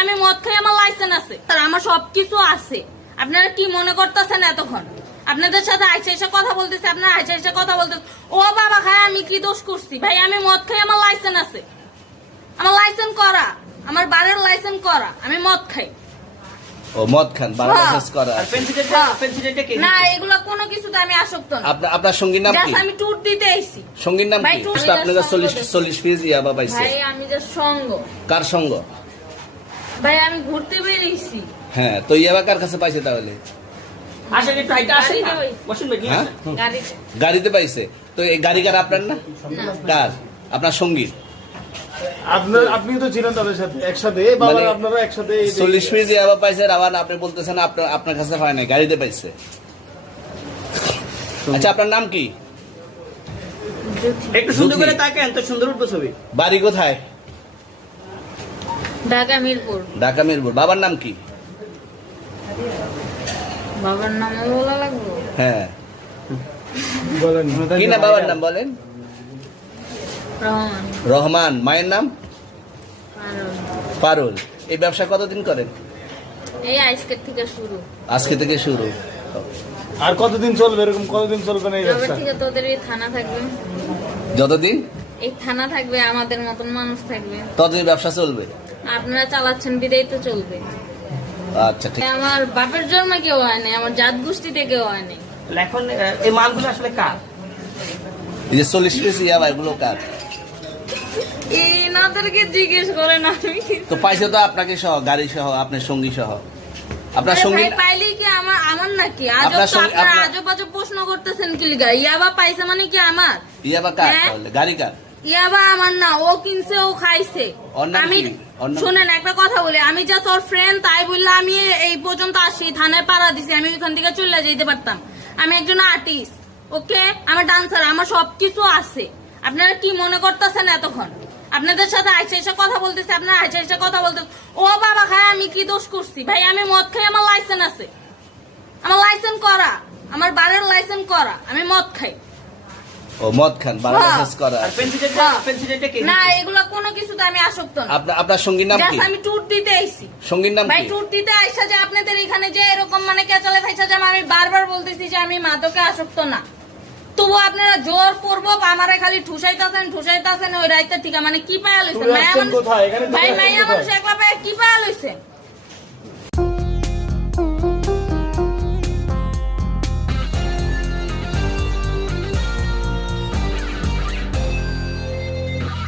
আমি মদ খাই, আমার লাইসেন্স আছে, আর আমার সবকিছু আছে। আপনারা কি মনে করতেছেন এতক্ষণ? আপনাদের সাথে আইসা এসে কথা বলতেছে, আপনারা আইসা এসে কথা বলতেছে ও বাবা খায়, আমি কি দোষ করছি? ভাই আমি মদ খাই, আমার লাইসেন্স আছে, আমার লাইসেন্স করা, আমার বারের লাইসেন্স করা, আমি মদ খাই। ও মদ খান, বারো লাইসেন্স করা আছে। না এগুলো কোনো কিছুতে আমি আসক্ত না। আপনার সঙ্গীর নাম কি? আমি ট্যুর দিতে আইছি। সঙ্গীর নাম ভাই, কি? ট্যুর আপনার দিতে 40 পিস ইয়াবা পাইছে। ভাই আমি যে সঙ্গ। কার সঙ্গ? ভাই আমি ঘুরতে বেরিয়েছি। হ্যাঁ, তো ইয়াবা কার কাছে পাইছে তাহলে? হ্যাঁ? গাড়িতে। গাড়িতে পাইছে। তো এই গাড়ি কার, আপনার না? কার? আপনার সঙ্গী? আপনি তো ছিলেন তাদের সাথে একসাথে, বাবা আপনারা একসাথে 40 পিস ইয়াবা পাইছে, আবার আপনি বলতেছেন আপনার কাছে হয় না, গাড়িতে পাইছে। আচ্ছা, আপনার নাম কি? একটু সুন্দর করে তাকান তো, সুন্দর উঠবো ছবি। বাড়ি কোথায়? ঢাকা মিরপুর। ঢাকা মিরপুর। বাবার নাম কি? বাবার নাম বলা লাগবে? হ্যাঁ, বলেন কি না বাবার নাম বলেন? রহমান। রহমান। মায়ের নাম? পারুল। পারুল। এই ব্যবসা কতদিন করেন? এই আজকের থেকে শুরু। আজকে থেকে শুরু। আর কতদিন চলবে, এরকম কতদিন চলবে না এই তবে ব্যবসা? থেকে তোদের এই থানা থাকবে, যতদিন এই থানা থাকবে, আমাদের মতন মানুষ থাকবে, ততদিন ব্যবসা চলবে। আপনারা চালাচ্ছেন বিদায় তো চলবে। আচ্ছা, ঠিক। আমার বাপের জন্ম কেউ হয় নাই, আমার জাত গোষ্ঠীতে কেউ হয় নাই। এখন এই মালগুলো আসলে কার? এই যে 40 পিস ইয়াবা, এগুলো কার? এনাদেরকে জিজ্ঞেস করেন, আমি তো পাইছে তো আপনাকে সহ, গাড়ি সহ, আপনার সঙ্গী সহ। আপনার সঙ্গী ভাই পাইলেই কি আমার নাকি? আজব আপনার তো, সঙ্গে- আপনারা আপনার- আজব আজব প্রশ্ন করতেছেন কি লিগা? ইয়াবা পাইছে মানে কি আমার? ইয়াবা কার হ্যাঁ? তাহলে? গাড়ি কার? ইয়াবা আমার না, ও কিনছে, ও খাইছে। ওর নাম আমি কি? ওর নাম শুনেন একটা কথা বলি, আমি জাস্ট ওর ফ্রেন্ড, তাই বললে আমি এই পর্যন্ত আসি, থানায় পাড়া দিছি, আমি ওইখান থেকে চলে যেতে পারতাম। আমি একজন আর্টিস্ট, ওকে, আমার ডান্সার, আমার সবকিছু আছে। আপনারা কি মনে করতেছেন এতক্ষণ? আপনাদের সাথে আইসা এসে কথা বলতেছে, আপনারা আইসা এসে কথা বলতেছে ও বাবা খায়, আমি কি দোষ করছি? ভাই আমি মদ খাই, আমার লাইসেন্স আছে, আমার লাইসেন্স করা, আমার বারের লাইসেন্স করা, আমি মদ খাই। ও মদ খান, বারো লাইসেন্স করা আর আছে। পেন্সিলটা কে? না এগুলা কোনো কিছুতে আমি আসক্ত না। আপনার সঙ্গীর নাম কি? জাস্ট আমি ট্যুর দিতে আইছি। সঙ্গীর নাম ভাই কি? ট্যুর দিতে আইসা যে আপনাদের এখানে যে এরকম মানে কেচালে ফাইসা যে আমি বারবার বলতেছি যে আমি মাদকে আসক্ত না, তবু আপনারা জোর করবো আমারে খালি ঠুসাইতাছেন ওই রাইতে ঠিক মানে কি পায়া লইছেন? চলে আসছেন কোথায়? এখানে চলে ভাই আসছেন মাইয়া কোথায়? মানুষ একলা পায়া কি পায়া লইছেন?